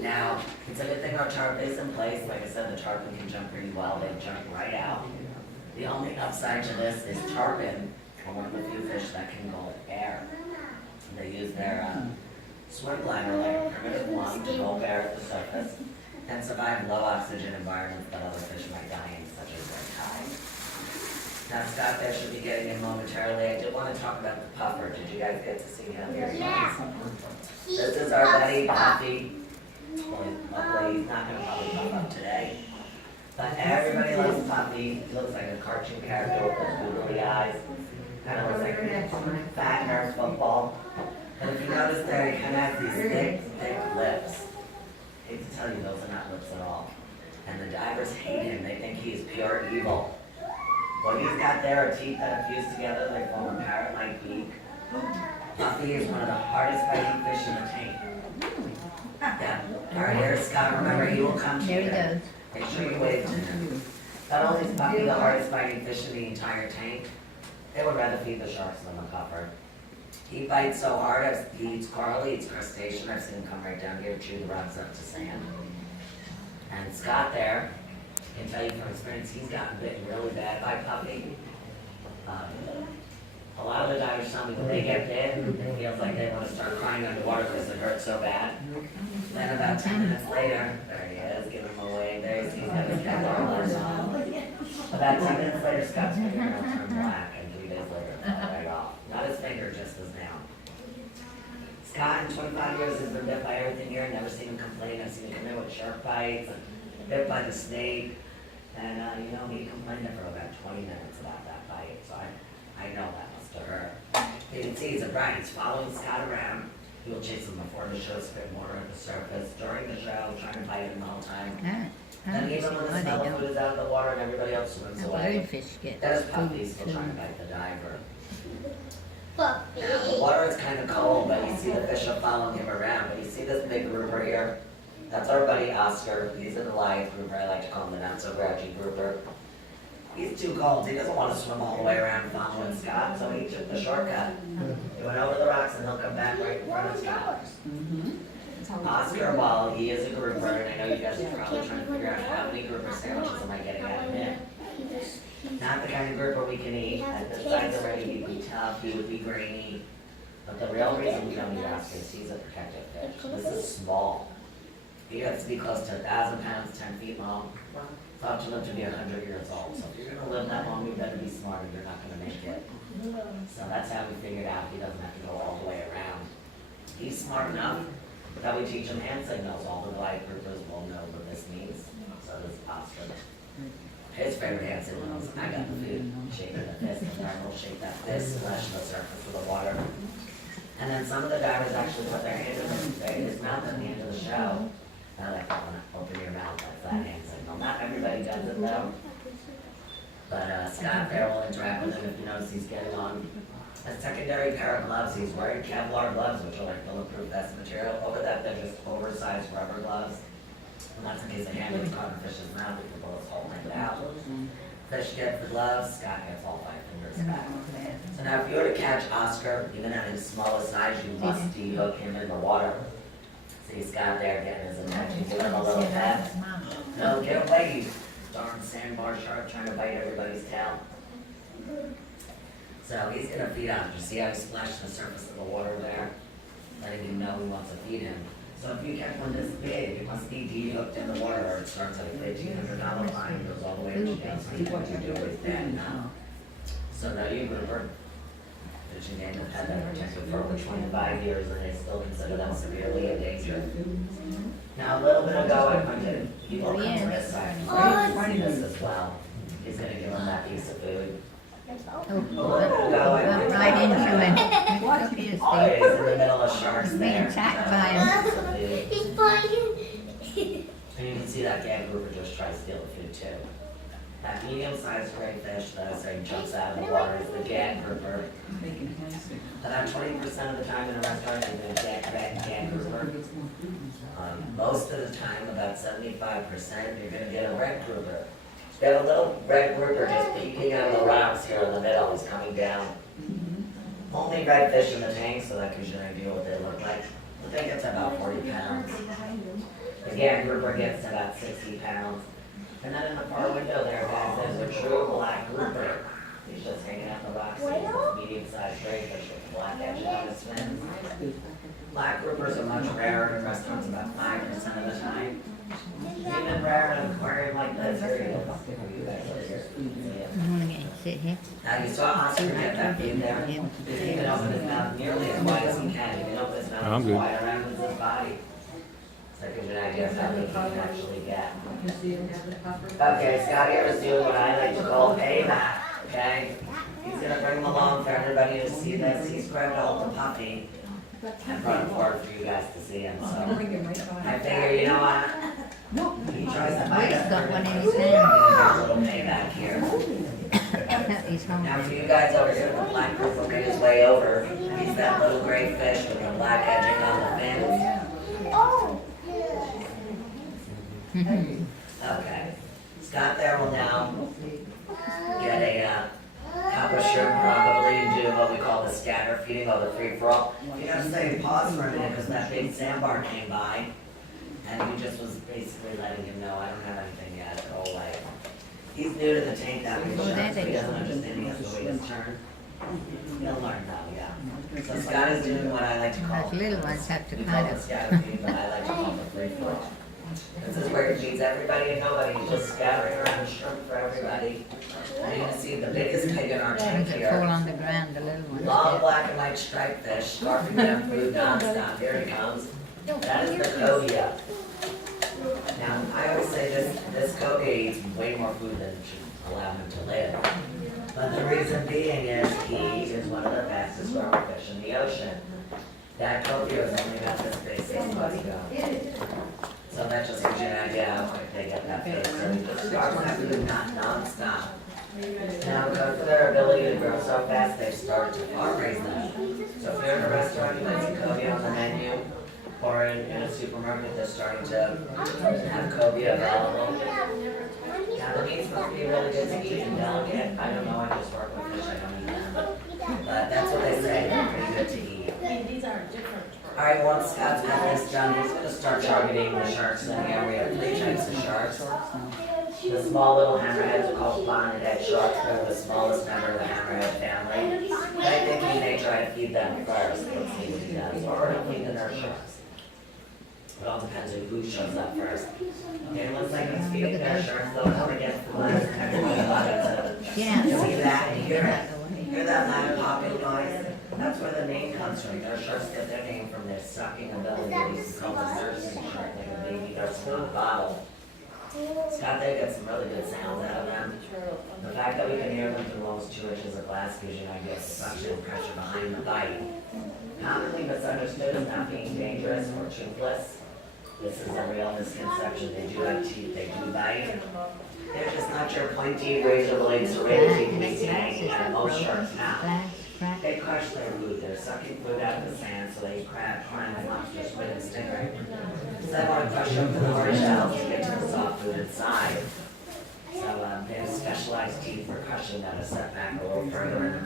Now, it's a good thing our tarp is in place. Like I said, the tarpon can jump pretty well. They jump right out. The only upside to this is tarpon are one of the few fish that can go in air. They use their swim bladder like a primitive lung to go air at the surface and survive low oxygen environments that other fish might die in, such as red tide. Now, Scott there should be getting in momentarily. I did want to talk about the puffer. Did you guys get to see him? Yeah. This is our buddy, Puffy. Well, luckily, he's not going to probably pop up today. But everybody loves Puffy. He looks like a cartoon character with those googly eyes. Kind of looks like a fat nurse football. And if you notice there, he kind of has these thick, thick lips. I hate to tell you, those are not lips at all. And the divers hate him. They think he's pure evil. What he's got there are teeth that are fused together. They form a parrot-like beak. Puffy is one of the hardest fighting fish in the tank. Yeah. All right, here's Scott. Remember, he will come to you. There he goes. Make sure you wave to him. Not only is Puffy the hardest fighting fish in the entire tank, they would rather feed the sharks than the puffer. He bites so hard, he eats coral, he eats crustacean. I've seen him come right down here, chew the rocks up to sand. And Scott there, I can tell you from experience, he's gotten bitten really bad by Puffy. A lot of the divers tell me when they get bit, it feels like they want to start crying underwater because it hurts so bad. Then about 10 minutes later, there he is, giving him a wave. There he is, he's got his Kevlar gloves on. About 10 minutes later, Scott's fingernail turned black, and 3 days later, it fell right off. Not his finger, just his nail. Scott, in 25 years, has been bit by everything here. I've never seen him complain. I've seen him come in with shark bites, and bit by the snake. And, he complained for about 20 minutes about that bite, so I know that must have hurt. You can see he's a brat. He's following Scott around. He will chase him before the show, spit water at the surface. During the show, trying to bite him the whole time. And even when the smell of food is out of the water and everybody else swims away, there's Puffy still trying to bite the diver. Now, the water is kind of cold, but you see the fish are following him around. But you see this big grouper here? That's our buddy Oscar. He's a Goliath grouper. I like to call him the not-so-grouchy grouper. He's too cold. He doesn't want to swim all the way around following Scott, so he took the shortcut. He went over the rocks and he'll come back right in front of Scott. Oscar, while he is a grouper, and I know you guys are probably trying to figure out how many grouper sandwiches am I getting out of him. Not the kind of grouper we can eat. At this size already, he'd be tough, he would be grainy. But the real reason we don't eat Oscar is he's a protective fish. This is small. He has to be close to 1,000 pounds, 10 feet long. Thought to live to be 100 years old. So if you're going to live that long, you better be smart or you're not going to make it. So that's how we figured out he doesn't have to go all the way around. He's smart enough that we teach him hand signals. All the Goliath groupers will know what this means. So does Oscar. His favorite hand signal is, I got the food, shaking the fist, and then we'll shake that fist, splash the surface of the water. And then some of the divers actually put their hand in his mouth at the end of the show. I like that one, open your mouth, that's that hand signal. Not everybody does it though. But Scott there will interact with him if you notice he's getting on a secondary pair of gloves. He's wearing Kevlar gloves, which are like bulletproof vest material. Over that, they're just oversized rubber gloves. And that's in case a hand gets caught in a fish's mouth, we can pull his whole hand out. Fish gets the gloves, Scott gets all 5 fingers back. So now if you were to catch Oscar, even at his smallest size, you must de-hook him in the water. See Scott there getting his attention, give him a little pat. No, get away, you darn sandbar shark trying to bite everybody's tail. So he's going to feed on. You see how he splashed the surface of the water there? Letting you know he wants to feed him. So if you catch one this big, it must be de-hooked in the water or it starts at a $1,500 fine, goes all the way to jail. So what you do is dead now. So now you grouper. Fishing game have had that protected for over 25 years and they still consider them severely endangered. Now a little bit ago I pointed, he will come to this side. See this as well. He's going to give him that piece of food. Right into him. What is he? Always in the middle of sharks Being there. attacked by him. He's biting. And you can see that gag grouper just tries to steal the food too. That medium-sized crayfish that I say jumps out of the water is the gag grouper. About 20% of the time in a restaurant, you're going to get gag grouper. Most of the time, about 75%, you're going to get a red grouper. You have a little red grouper just peeking out of the rocks here in the middle. He's coming down. Only red fish in the tank, so that gives you an idea what they look like. I think it's about 40 pounds. yeah, grouper gets to about 60 pounds. And then in the far window there, guys, there's a true black grouper. He's just hanging out in the rocks. He's a medium-sized crayfish with black edges on his fins. Black groupers are much rarer in restaurants, about 5% of the time. Even rarer in an aquarium like this. Here you go. You guys over here. I'm gonna sit here. Now you saw Oscar get that feed there. He didn't even open his mouth nearly as wide as he can. He can open his mouth I'm as good. wide around as his body. So that gives you an idea of how big he can actually get. Okay, Scott here is doing what I like to call payback. Okay? He's gonna bring him along for everybody to see this. He's grabbed hold the puppy and brought him forward for you guys to see him. So I figure, you know what? He tries to bite He's us. got We're one gonna in his get hand. a little payback here. He's hungry. Now for you guys over here, the black group will make his way over. He's that little gray fish with the black edging on the fins. Oh. Okay. Scott there will now get a cup of shrimp probably and do what we call the scatter feeding or the free-for-all. You gotta say pause for a minute because that big sandbar came by and he just was basically letting him know, I don't have anything yet, go away. He's new to the tank that we shark, so he doesn't understand he has to wait his turn. He'll learn now, yeah. So Scott is doing what I like to call. Those little ones have to we call kind it of. scatter feeding, but I like to call it the free-for-all. This is where he feeds everybody and nobody, he's just scattering around shrimp for everybody. And you can see the biggest pig in our tank Ones that here. fall on the ground, the little ones. Long get. black and white striped fish, scarfing down food nonstop. Here he comes. That is the cobia. Now, I always say this cobia eats way more food than should allow him to live. But the reason being is he is one of the fastest growing fish in the ocean. That cobia is only about this big 6 months ago. So that just gives you an idea how quick they get that big. So he just scarfs that food nonstop. Now, because of their ability to grow so fast, they've started to farm raise them. So if you're in a restaurant, you might see cobia on the menu, or in a supermarket, they're starting to have cobia available. Now, the meat's supposed to be really good to eat and delicate. I don't know, I just work with fish, I don't eat them. But that's what they say, they're pretty good to eat. These are different. Alright, once Scott's got this done, he's gonna start targeting the sharks in here. We have 3 types of sharks. The small little hammerheads are called bonnethead sharks. They're the smallest member of the hammerhead family. But I think he may try to feed them first. Let's see what he does. Or he'll feed the nurse sharks. It all depends on who shows up first. Okay, looks like he's feeding nurse sharks. They'll come against the ladder. Everybody loves it. Yeah. See that? Hear it? Hear that ladder popping noise? That's where the name comes from. Nurse sharks get their name from their sucking ability. It's called a nursing shark, like a baby nursing on a bottle. Scott there gets some really good sounds out of them. The fact that we can hear them through almost 2 inches of glass gives you an idea of the suction pressure behind the bite. Commonly misunderstood as not being dangerous or toothless. This is a real misconception. They do have teeth, they do bite. They're just not your pointy razor blade serrated teeth we see hanging out of most sharks' mouths. They crush their food. They're sucking food out of the sand, so they crab, clam, lobster, squid, and stingray. So they want to crush open the hard shells to get to the soft food inside. So they have specialized teeth for crushing that are set back a little further in the